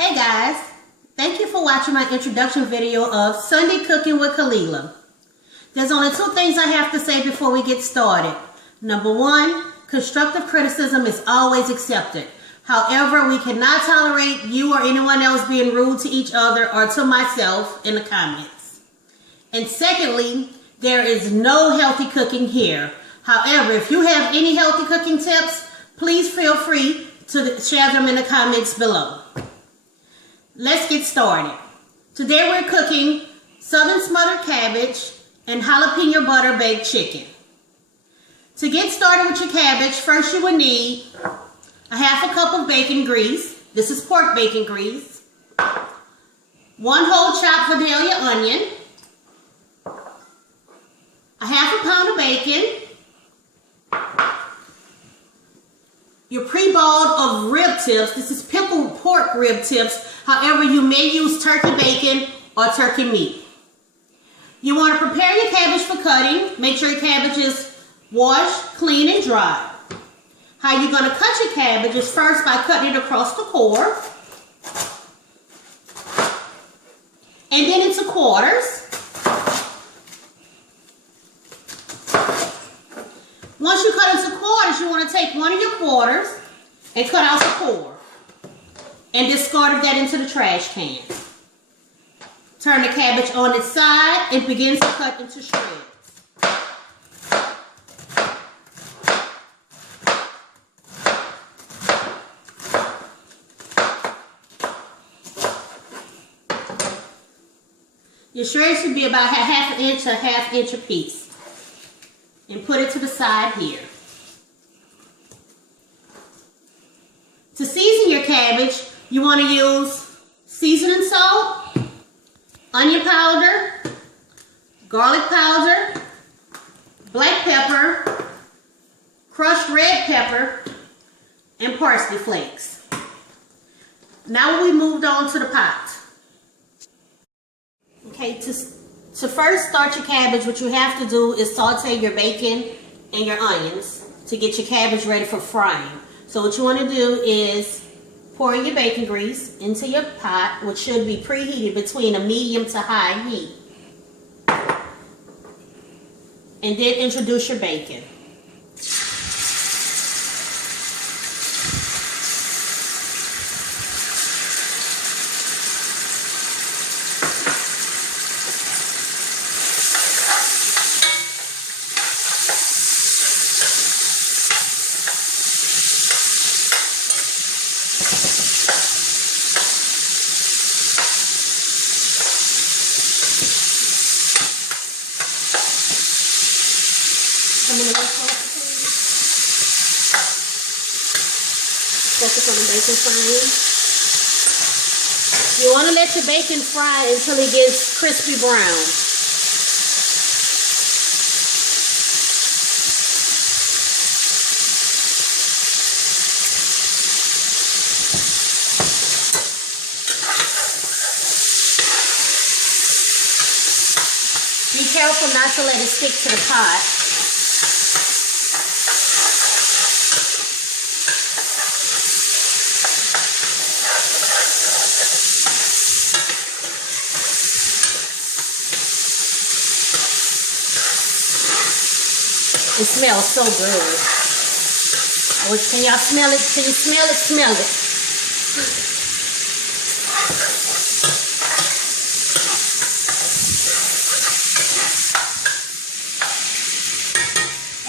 Hey guys, thank you for watching my introduction video of Sunday Cooking with Khalilah. There's only two things I have to say before we get started. Number one, constructive criticism is always accepted. However, we cannot tolerate you or anyone else being rude to each other or to myself in the comments. And secondly, there is no healthy cooking here. However, if you have any healthy cooking tips, please feel free to share them in the comments below. Let's get started. Today we're cooking Southern Smothered Cabbage and Jalapeno butter baked chicken. To get started with your cabbage, first you will need a half a cup of bacon grease. This is pork bacon grease. 1 whole chopped Vidalia onion. A half a pound of bacon. Your pre-boiled of rib tips. This is pickled pork rib tips. However, you may use turkey bacon or turkey meat. You want to prepare your cabbage for cutting. Make sure your cabbage is washed, clean, and dry. How you're going to cut your cabbage is first by cutting it across the core. And then into quarters. Once you cut into quarters, you want to take one of your quarters and cut out the core. And discard that into the trash can. Turn the cabbage on its side and begin to cut into shreds. Your shreds should be about half an inch to half inch apiece. And put it to the side here. To season your cabbage, you want to use seasoning salt, onion powder, garlic powder, black pepper, crushed red pepper, and parsley flakes. Now we moved on to the pot. Okay, to first start your cabbage, what you have to do is saute your bacon and your onions to get your cabbage ready for frying. So what you want to do is pour your bacon grease into your pot, which should be preheated between a medium to high heat. And then introduce your bacon. Focus on the bacon frying. You want to let your bacon fry until it gets crispy brown. Be careful not to let it stick to the pot. It smells so good. Can y'all smell it? Can you smell it? Smell it.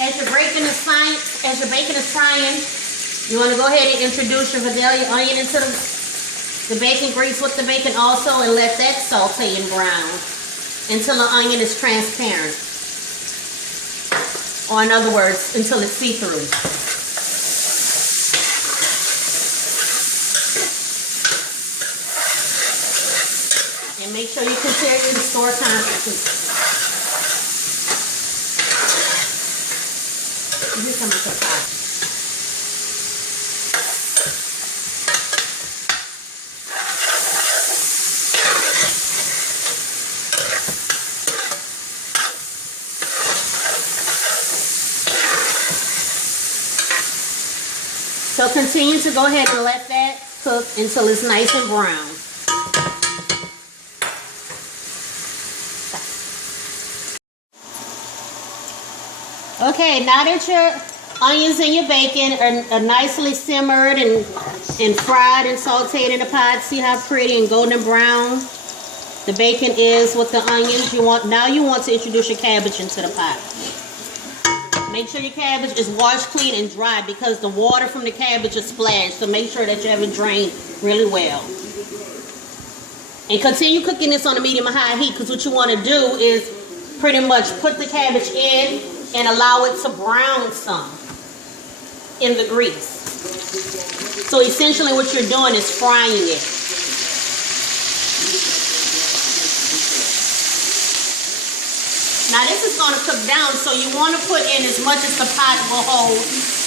As your bacon is frying, you want to go ahead and introduce your Vidalia onion into the bacon grease with the bacon also, and let that saute and brown until the onion is transparent. Or in other words, until it's see-through. And make sure you continue to store constantly. Here's some of the pot. So continue to go ahead and let that cook until it's nice and brown. Okay, now that your onions and your bacon are nicely simmered and fried and sauteed in the pot, see how pretty and golden brown the bacon is with the onions. Now you want to introduce your cabbage into the pot. Make sure your cabbage is washed clean and dry because the water from the cabbage is splashed. So make sure that you have it drained really well. And continue cooking this on a medium or high heat, because what you want to do is pretty much put the cabbage in and allow it to brown some in the grease. So essentially what you're doing is frying it. Now this is going to cook down, so you want to put in as much as the pot will hold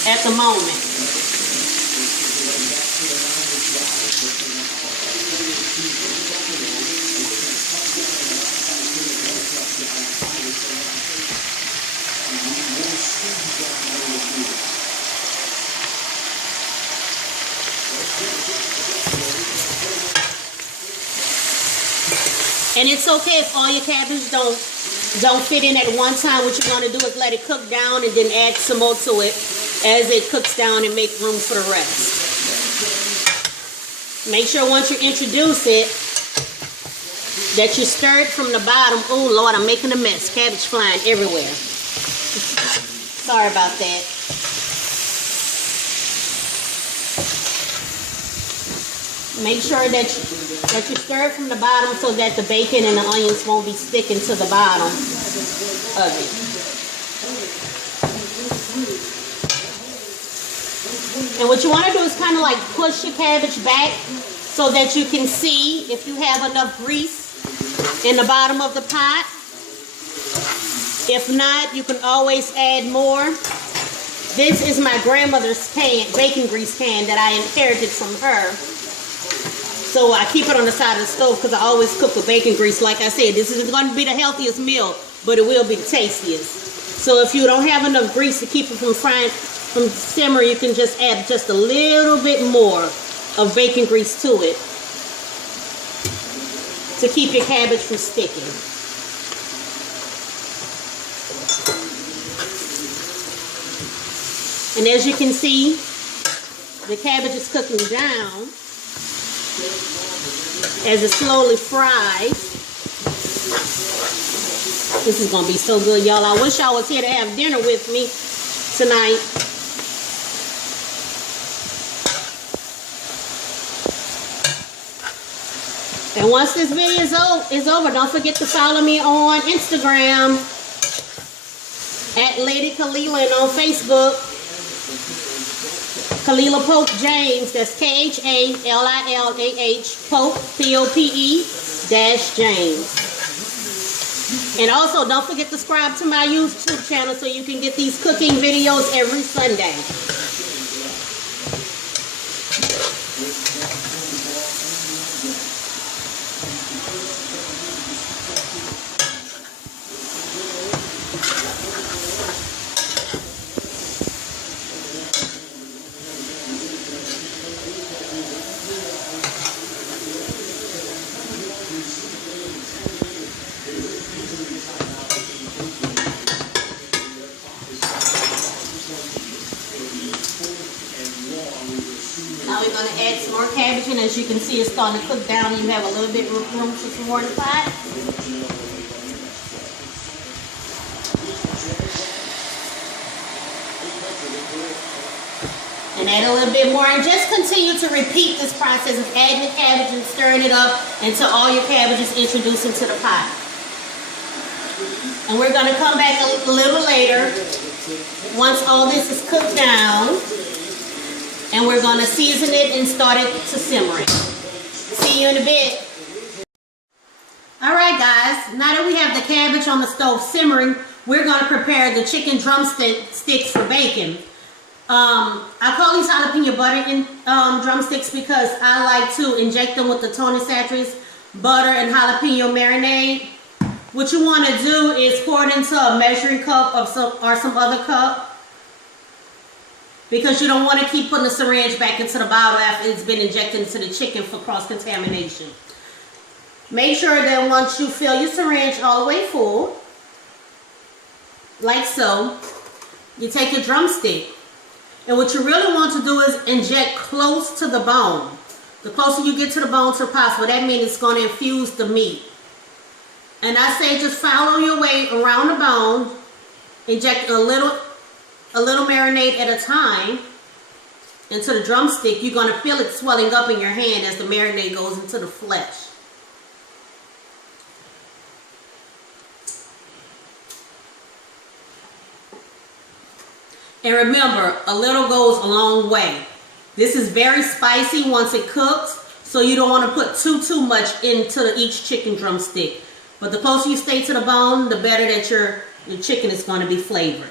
at the moment. And it's okay if all your cabbage don't fit in at one time. What you're going to do is let it cook down and then add some more to it as it cooks down and make room for the rest. Make sure once you introduce it that you stir it from the bottom. Oh Lord, I'm making a mess. Cabbage flying everywhere. Sorry about that. Make sure that you stir it from the bottom so that the bacon and the onions won't be sticking to the bottom of it. And what you want to do is kind of like push your cabbage back so that you can see if you have enough grease in the bottom of the pot. If not, you can always add more. This is my grandmother's bacon grease can that I inherited from her. So I keep it on the side of the stove because I always cook with bacon grease. Like I said, this isn't going to be the healthiest meal, but it will be the tastiest. So if you don't have enough grease to keep it from simmering, you can just add just a little bit more of bacon grease to it to keep your cabbage from sticking. And as you can see, the cabbage is cooking down as it slowly fries. This is going to be so good, y'all. I wish I was here to have dinner with me tonight. And once this video is over, don't forget to follow me on Instagram at Lady Khalilah, and on Facebook, Khalilah Pope James. That's Khalilah Pope Pope-James. And also, don't forget to subscribe to my YouTube channel so you can get these cooking videos every Sunday. Now we're going to add some more cabbage, and as you can see, it's starting to cook down. You have a little bit of room for some more in the pot. And add a little bit more, and just continue to repeat this process of adding the cabbage and stirring it up until all your cabbage is introduced into the pot. And we're going to come back a little later once all this is cooked down. And we're going to season it and start it to simmering. See you in a bit. Alright guys, now that we have the cabbage on the stove simmering, we're going to prepare the chicken drumsticks for bacon. I call these jalapeno butter drumsticks because I like to inject them with the Tony Chachere's butter and jalapeno marinade. What you want to do is pour it into a measuring cup or some other cup, because you don't want to keep putting the syringe back into the bottle after it's been injected into the chicken for cross-contamination. Make sure that once you fill your syringe all the way full, like so, you take your drumstick. And what you really want to do is inject close to the bone. The closer you get to the bone to possible, that means it's going to infuse the meat. And I say just follow your way around the bone, inject a little marinade at a time into the drumstick. You're going to feel it swelling up in your hand as the marinade goes into the flesh. And remember, a little goes a long way. This is very spicy once it cooks, so you don't want to put too much into each chicken drumstick. But the closer you stay to the bone, the better that your chicken is going to be flavored.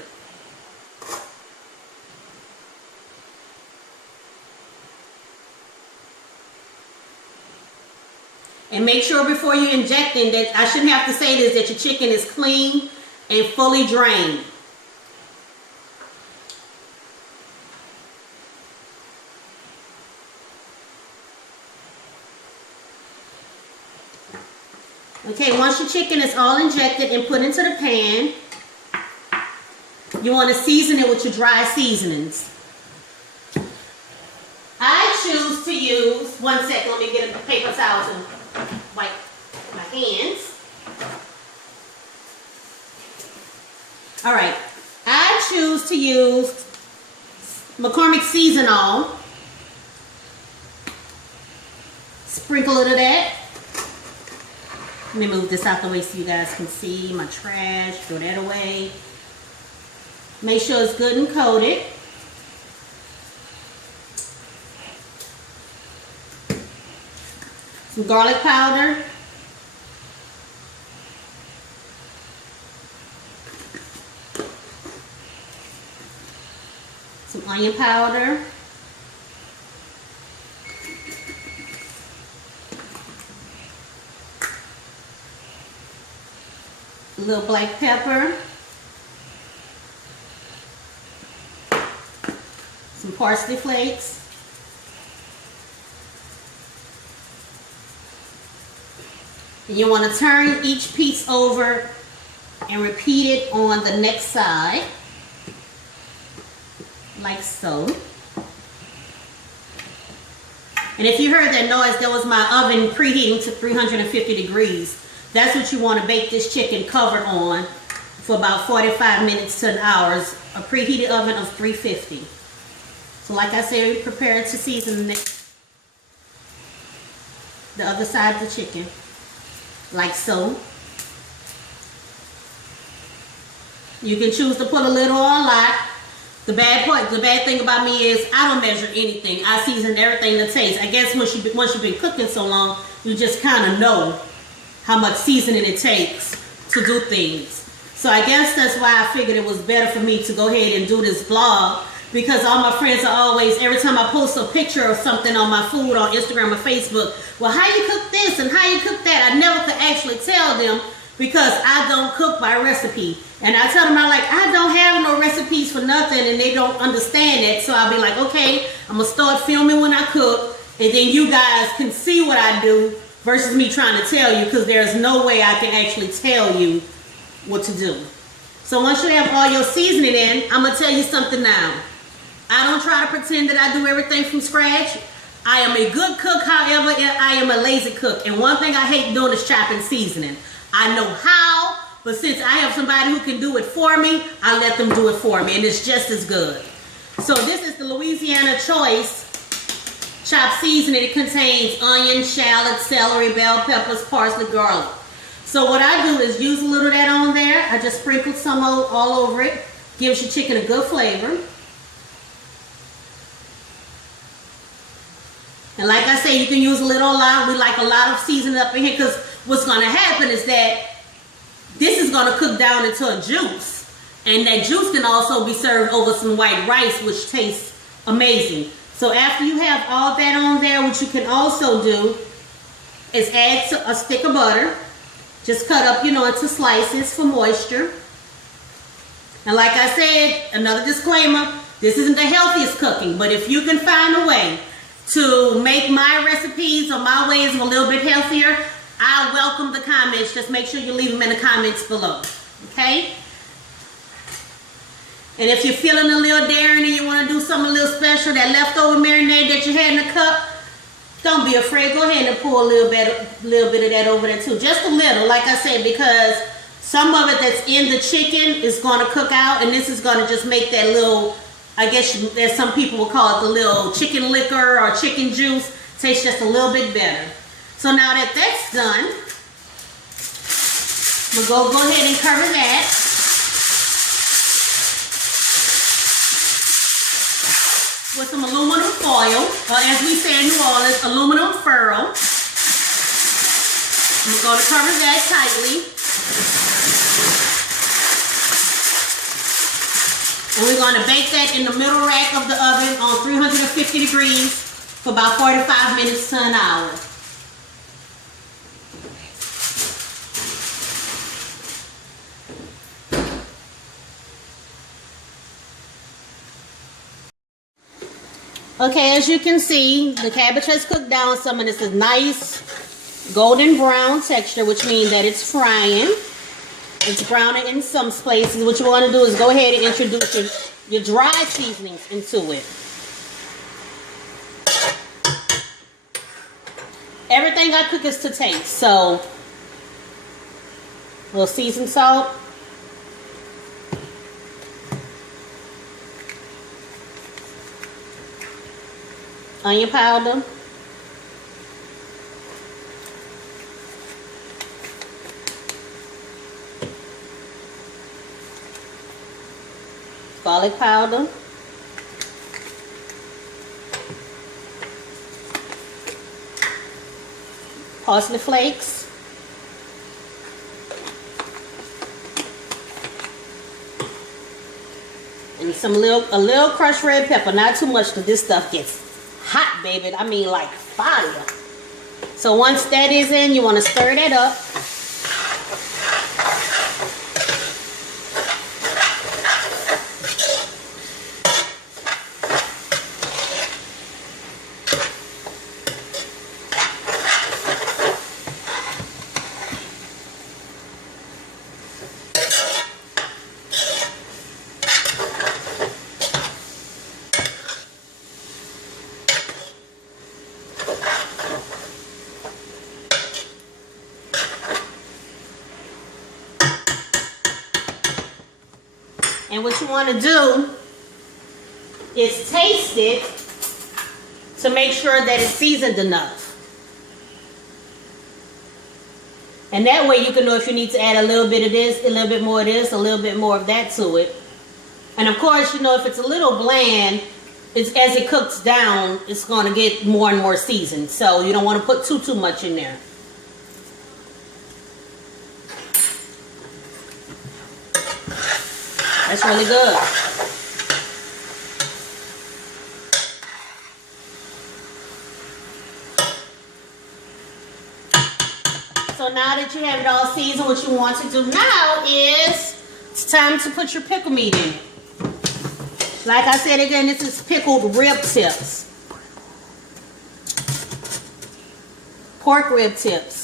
And make sure before you injecting that, I shouldn't have to say this, that your chicken is clean and fully drained. Okay, once your chicken is all injected and put into the pan, you want to season it with your dry seasonings. I choose to use, one second, let me get a paper towel to wipe my hands. Alright, I choose to use McCormick Seasonal. Sprinkle it of that. Let me move this out the way so you guys can see my trash. Throw that away. Make sure it's good and coated. Some garlic powder. Some onion powder. A little black pepper, some parsley flakes, and you want to turn each piece over and repeat it on the next side, like so. And if you heard that noise, that was my oven preheating to 350 degrees. That's what you want to bake this chicken covered on for about 45 minutes to an hour. A preheated oven of 350. So like I said, prepare it to season the other side of the chicken. Like so. You can choose to put a little or a lot. The bad thing about me is I don't measure anything. I season everything to taste. I guess once you've been cooking so long, you just kind of know how much seasoning it takes to do things. So I guess that's why I figured it was better for me to go ahead and do this vlog, because all my friends are always, every time I post a picture of something on my food on Instagram or Facebook, well, how you cook this and how you cook that? I never could actually tell them because I don't cook by recipe. And I tell them, I don't have no recipes for nothing, and they don't understand it. So I'll be like, okay, I'm gonna start filming when I cook, and then you guys can see what I do, versus me trying to tell you, because there's no way I can actually tell you what to do. So once you have all your seasoning in, I'm going to tell you something now. I don't try to pretend that I do everything from scratch. I am a good cook, however, I am a lazy cook. And one thing I hate doing is chopping seasoning. I know how, but since I have somebody who can do it for me, I let them do it for me, and it's just as good. So this is the Louisiana Choice chopped seasoning. It contains onion, shallot, celery, bell peppers, parsley, garlic. So what I do is use a little of that on there. I just sprinkle some all over it. Gives your chicken a good flavor. And like I say, you can use a little or a lot. We like a lot of seasoning up in here, because what's going to happen is that this is going to cook down into a juice. And that juice can also be served over some white rice, which tastes amazing. So after you have all that on there, what you can also do is add a stick of butter. Just cut up, into slices for moisture. And like I said, another disclaimer, This isn't the healthiest cooking, but if you can find a way to make my recipes or my ways a little bit healthier, I welcome the comments. Just make sure you leave them in the comments below, okay? And if you're feeling a little daring and you want to do something a little special, that leftover marinade that you had in the cup, don't be afraid. Go ahead and pour a little bit of that over there too. Just a little, like I said, because some of it that's in the chicken is going to cook out, and this is going to just make that little, I guess as some people will call it, the little chicken liquor or chicken juice, taste just a little bit better. So now that that's done, we'll go ahead and cover that. With some aluminum foil, or as we say in New Orleans, aluminum foil. I'm going to cover that tightly. And we're going to bake that in the middle rack of the oven on 350 degrees for about 45 minutes to an hour. Okay, as you can see, the cabbage has cooked down some, and it's a nice golden brown texture, which means that it's frying. It's browning in some places. What you want to do is go ahead and introduce your dry seasonings into it. Everything I cook is to taste, so a little seasoned salt. Onion powder. Garlic powder. Parsley flakes. And a little crushed red pepper, not too much because this stuff gets hot, baby. I mean, like fire. So once that is in, you want to stir that up. And what you want to do is taste it to make sure that it's seasoned enough. And that way you can know if you need to add a little bit of this, a little bit more of this, a little bit more of that to it. And of course, you know, if it's a little bland, as it cooks down, it's going to get more and more seasoned. So you don't want to put too much in there. That's really good. So now that you have it all seasoned, what you want to do now is it's time to put your pickle meat in. Like I said again, this is pickled rib tips. Pork rib tips.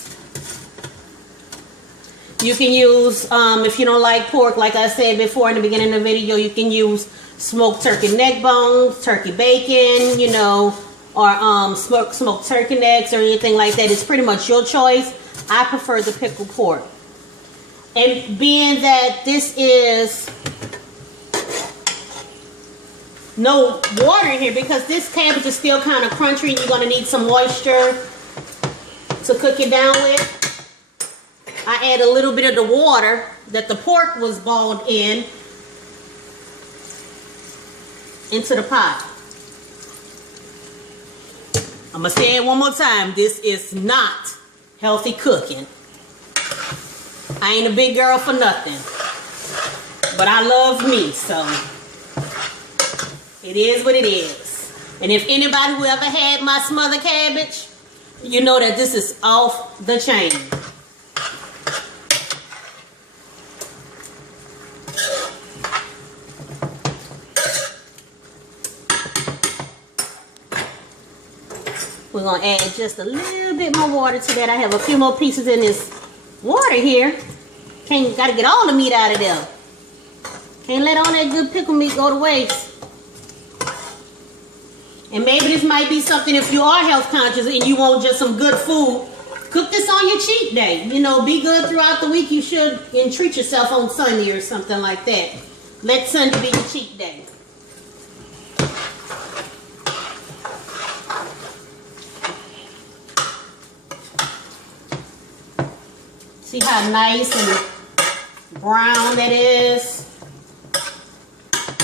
You can use, if you don't like pork, like I said before in the beginning of the video, you can use smoked turkey neck bones, turkey bacon, you know, or smoked turkey necks or anything like that. It's pretty much your choice. I prefer the pickled pork. And being that this is no water in here, because this cabbage is still kind of crunchy and you're going to need some moisture to cook it down with, I add a little bit of the water that the pork was boiled in into the pot. I'm going to say it one more time. This is not healthy cooking. I ain't a big girl for nothing. But I love me, so it is what it is. And if anybody who ever had my smothered cabbage, you know that this is off the chain. We're going to add just a little bit more water to that. I have a few more pieces in this water here. Got to get all the meat out of there. Can't let all that good pickle meat go to waste. And maybe this might be something, if you are health conscious and you want just some good food, cook this on your cheat day. You know, be good throughout the week. You should, and treat yourself on Sunday or something like that. Let Sunday be your cheat day. See how nice and brown that is?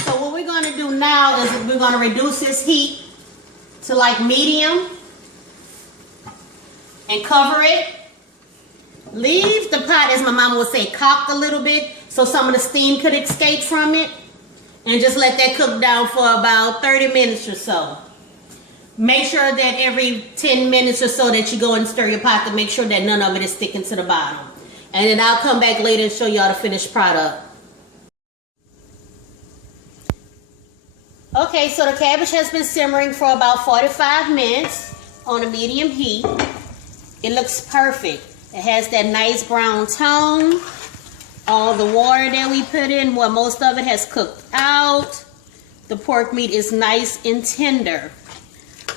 So what we're going to do now is we're going to reduce this heat to like medium and cover it. Leave the pot, as my mama would say, cocked a little bit so some of the steam could escape from it, and just let that cook down for about 30 minutes or so. Make sure that every 10 minutes or so that you go and stir your pot to make sure that none of it is sticking to the bottom. And then I'll come back later and show y'all the finished product. Okay, so the cabbage has been simmering for about 45 minutes on a medium heat. It looks perfect. It has that nice brown tone. All the water that we put in, well, most of it has cooked out. The pork meat is nice and tender.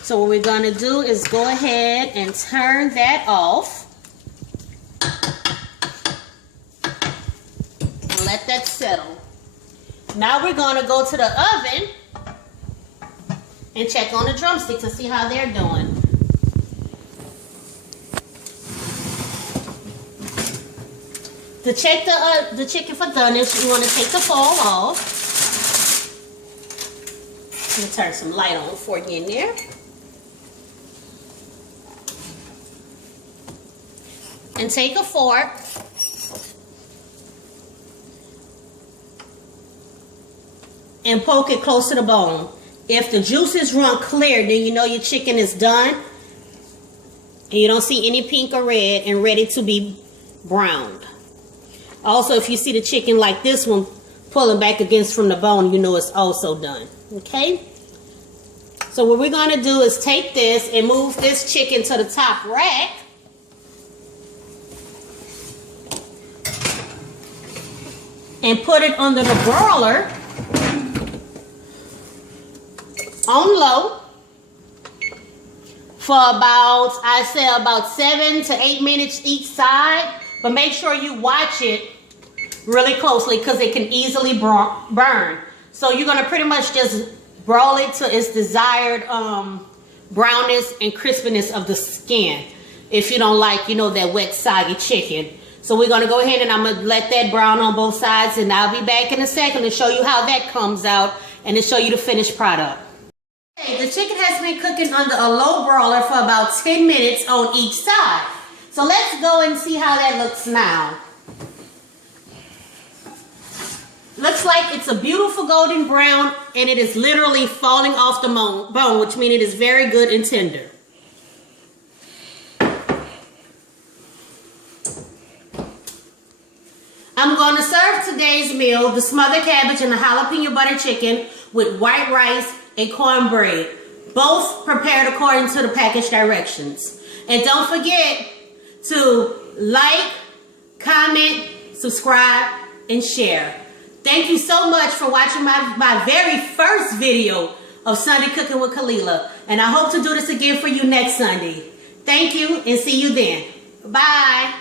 So what we're going to do is go ahead and turn that off. And let that settle. Now we're going to go to the oven and check on the drumsticks and see how they're doing. To check the chicken for doneness, you want to take the foil off. I'm going to turn some light on for you in there. And take a fork and poke it close to the bone. If the juices run clear, then you know your chicken is done. And you don't see any pink or red and ready to be browned. Also, if you see the chicken like this one pulling back against from the bone, you know it's also done. Okay? So what we're going to do is take this and move this chicken to the top rack. And put it under the broiler on low for about, I'd say about 7 to 8 minutes each side. But make sure you watch it really closely because it can easily burn. So you're going to pretty much just broil it to its desired brownness and crispiness of the skin. If you don't like, you know, that wet, soggy chicken. So we're going to go ahead and I'm going to let that brown on both sides. And I'll be back in a second to show you how that comes out and to show you the finished product. Okay, the chicken has been cooking under a low broiler for about 10 minutes on each side. So let's go and see how that looks now. Looks like it's a beautiful golden brown and it is literally falling off the bone, which means it is very good and tender. I'm going to serve today's meal, the smothered cabbage and the jalapeno butter chicken with white rice and cornbread, both prepared according to the package directions. And don't forget to like, comment, subscribe, and share. Thank you so much for watching my very first video of Sunday Cooking with Khalilah. And I hope to do this again for you next Sunday. Thank you and see you then. Bye.